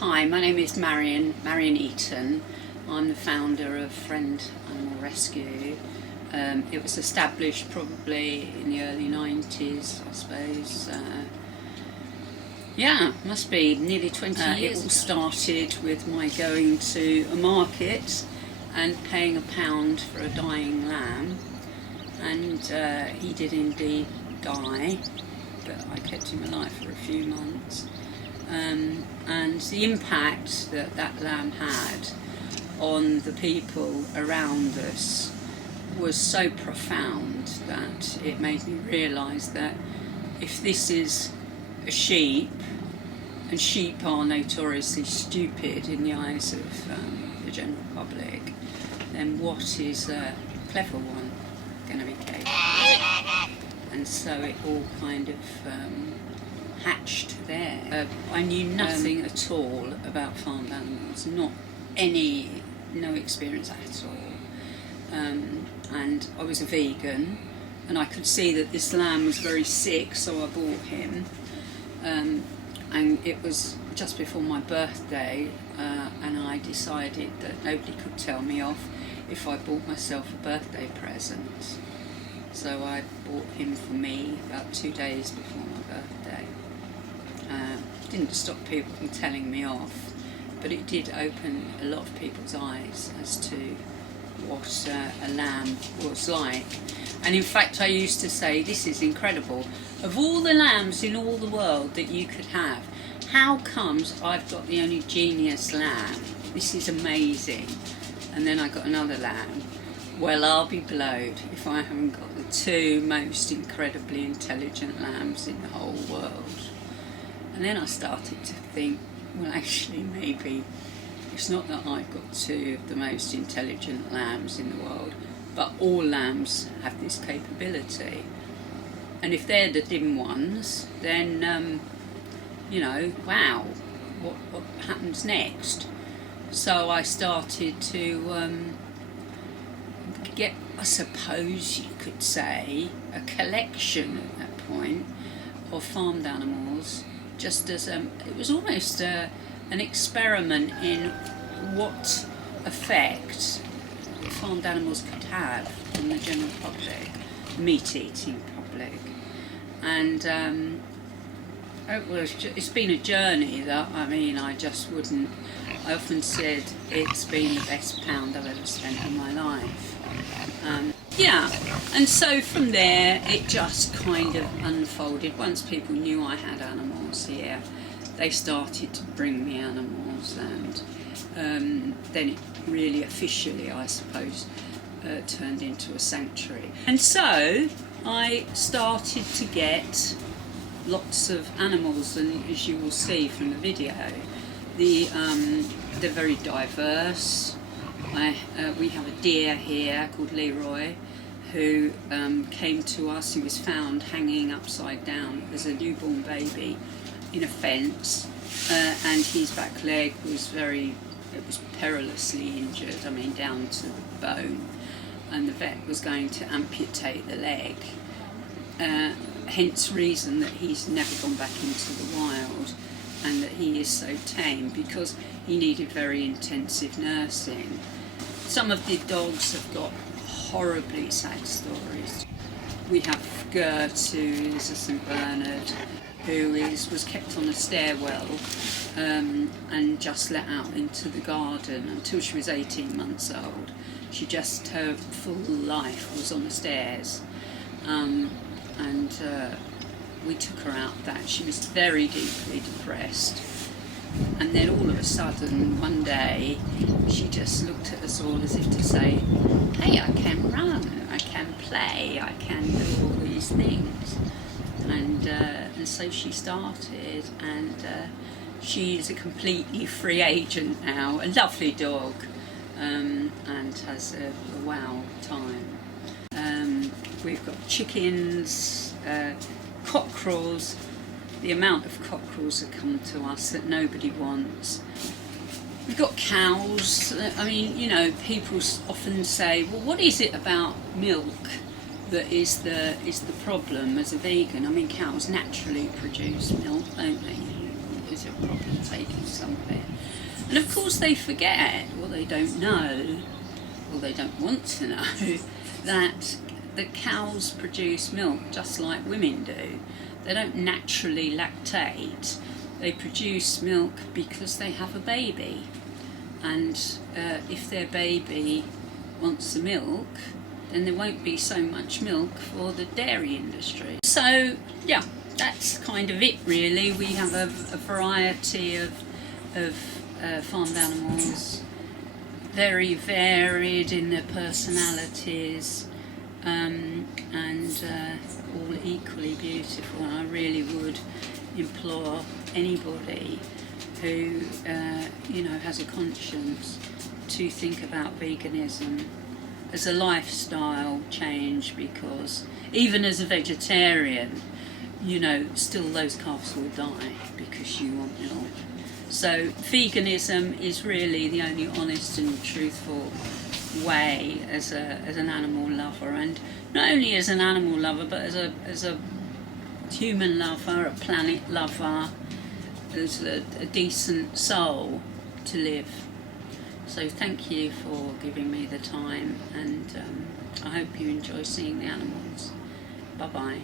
Hi, my name is Marion Eaton. I'm the founder of Friend Animal Rescue. It was established probably in the early 90s, I suppose. Must be nearly 20 years. It all started with my going to a market and paying £1 for a dying lamb, and he did indeed die, but I kept him alive for a few months. And the impact that that lamb had on the people around us was so profound that it made me realise that if this is a sheep, and sheep are notoriously stupid in the eyes of the general public, then what is a clever one going to be capable of? And so it all kind of hatched there. I knew nothing at all about farmed animals, no experience at all. And I was a vegan, and I could see that this lamb was very sick, so I bought him. And it was just before my birthday, and I decided that nobody could tell me off if I bought myself a birthday present. So I bought him for me about 2 days before my birthday. Didn't stop people from telling me off, but it did open a lot of people's eyes as to what a lamb was like. And in fact, I used to say, this is incredible. Of all the lambs in all the world that you could have, how comes I've got the only genius lamb? This is amazing. And then I got another lamb. Well, I'll be blowed if I haven't got the two most incredibly intelligent lambs in the whole world. And then I started to think, well, actually, maybe it's not that I've got two of the most intelligent lambs in the world, but all lambs have this capability. And if they're the dim ones, then, wow, what happens next? So I started to get, I suppose you could say, a collection at that point of farmed animals, just as it was almost an experiment in what effect farmed animals could have on the general public, meat-eating public. And it's been a journey that, I just wouldn't. I often said it's been the best pound I've ever spent in my life. And so from there it just kind of unfolded. Once people knew I had animals here, they started to bring me animals, and then it really officially, I suppose, turned into a sanctuary. And so I started to get lots of animals, and as you will see from the video, they're very diverse. We have a deer here called Leroy, who came to us. He was found hanging upside down as a newborn baby in a fence, and his back leg was perilously injured, down to the bone, and the vet was going to amputate the leg. Hence reason that he's never gone back into the wild, and that he is so tame, because he needed very intensive nursing. Some of the dogs have got horribly sad stories. We have Gert, who is a St Bernard, who was kept on a stairwell and just let out into the garden until she was 18 months old. Her full life was on the stairs. We took her out that. She was very deeply depressed. And then all of a sudden, one day, she just looked at us all as if to say, hey, I can run, I can play, I can do all these things. And so she started, and she's a completely free agent now, a lovely dog, and has a wow time. We've got chickens, cockerels. The amount of cockerels that come to us that nobody wants. We've got cows. People often say, well, what is it about milk that is the problem as a vegan? Cows naturally produce milk, don't they? is there a problem taking some of it? And of course they forget, or they don't know, or they don't want to know, that the cows produce milk just like women do. They don't naturally lactate. They produce milk because they have a baby. And if their baby wants the milk, then there won't be so much milk for the dairy industry. So yeah, that's kind of it really. We have a variety of farmed animals, very varied in their personalities, and all equally beautiful. And I really would implore anybody who has a conscience to think about veganism as a lifestyle change, because even as a vegetarian, still those calves will die because you want milk. So veganism is really the only honest and truthful way as an animal lover, and not only as an animal lover, but as a human lover, a planet lover, as a decent soul to live. So thank you for giving me the time, and I hope you enjoy seeing the animals. Bye bye.